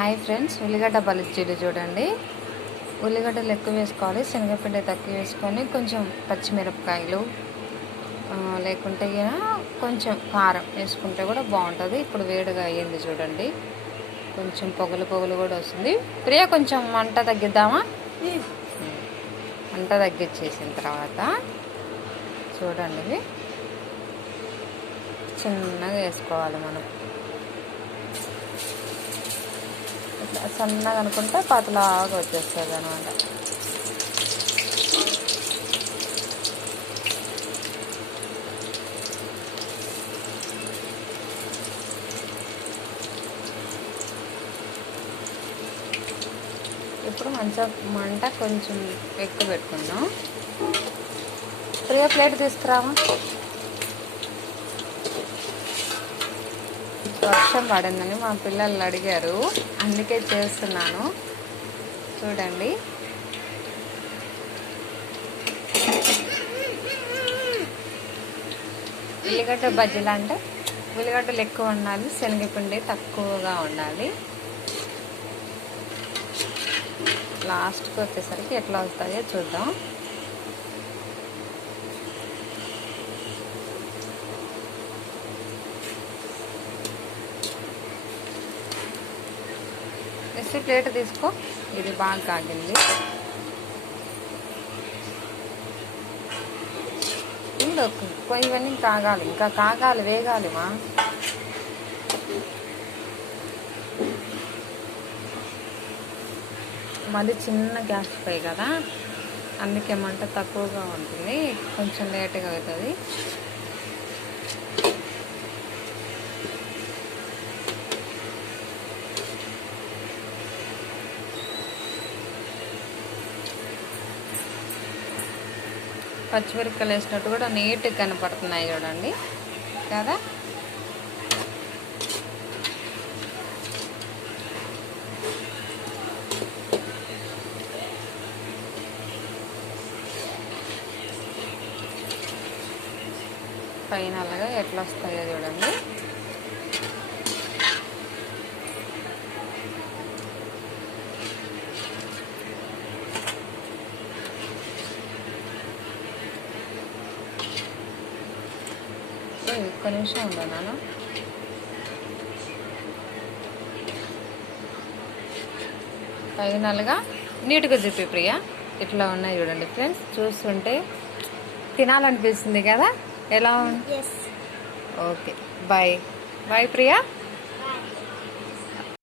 Hi friends ఉల్లిగడ్డ బలిజీలు చూడండి. ఉల్లిగడ్డలు ఎక్కువ వేసుకోవాలి శనగపిండి తక్కువ వేసుకొని కొంచెం పచ్చిమిరపకాయలు లేకుంటే కొంచెం కారం వేసుకుంటే కూడా బాగుంటుంది. ఇప్పుడు వేడిగా అయ్యింది చూడండి. కొంచెం పొగలు పొగలు కూడా వస్తుంది. ప్రియ కొంచెం మంట తగ్గిద్దామా? మంట తగ్గించేసిన తర్వాత చూడండి. చిన్నగా వేసుకోవాలి మనం. ఇట్లా సన్నగా అనుకుంటే పాతలాగా వచ్చేస్తుంది అనమాట ఇప్పుడు మంచిగా మంట కొంచెం ఎక్కువ పెట్టుకుందాం. ఫ్రీ ప్లేట్ తీసుకురామా వర్షం పడిందని మా పిల్లలు అడిగారు. అందుకే చేస్తున్నాను. చూడండి. ఉల్లిగడ్డ బజ్జీలు అంటే ఉల్లిగడ్డలు ఎక్కువ ఉండాలి శనగపిండి తక్కువగా ఉండాలి. లాస్ట్కి వచ్చేసరికి ఎట్లా వస్తాయో చూద్దాం. నెక్స్ట్ ప్లేట్ తీసుకో. ఇది బాగా కాగింది. ఉండు కొ- ఇవన్నీ కాగాలి ఇంకా కాగాలి వేగాలి మా. మాది చిన్న గ్యాస్ పై కదా. అందుకే మంట తక్కువగా ఉంటుంది. కొంచెం లేట్గా అవుతుంది. పచ్చిమిరపకాయలు వేసినట్టు కూడా నీట్గా కనపడుతున్నాయి చూడండి. కదా? ఫైనల్గా ఎట్లా వస్తాయో చూడండి. ఒక్క నిమిషం ఉండనాను ఫైనల్గా నీట్గా చూపి ప్రియ. ఇట్లా ఉన్నాయి చూడండి ఫ్రెండ్స్ చూస్తుంటే తినాలనిపిస్తుంది కదా? ఎలా ఉంది ఓకే బాయ్. బాయ్ ప్రియా.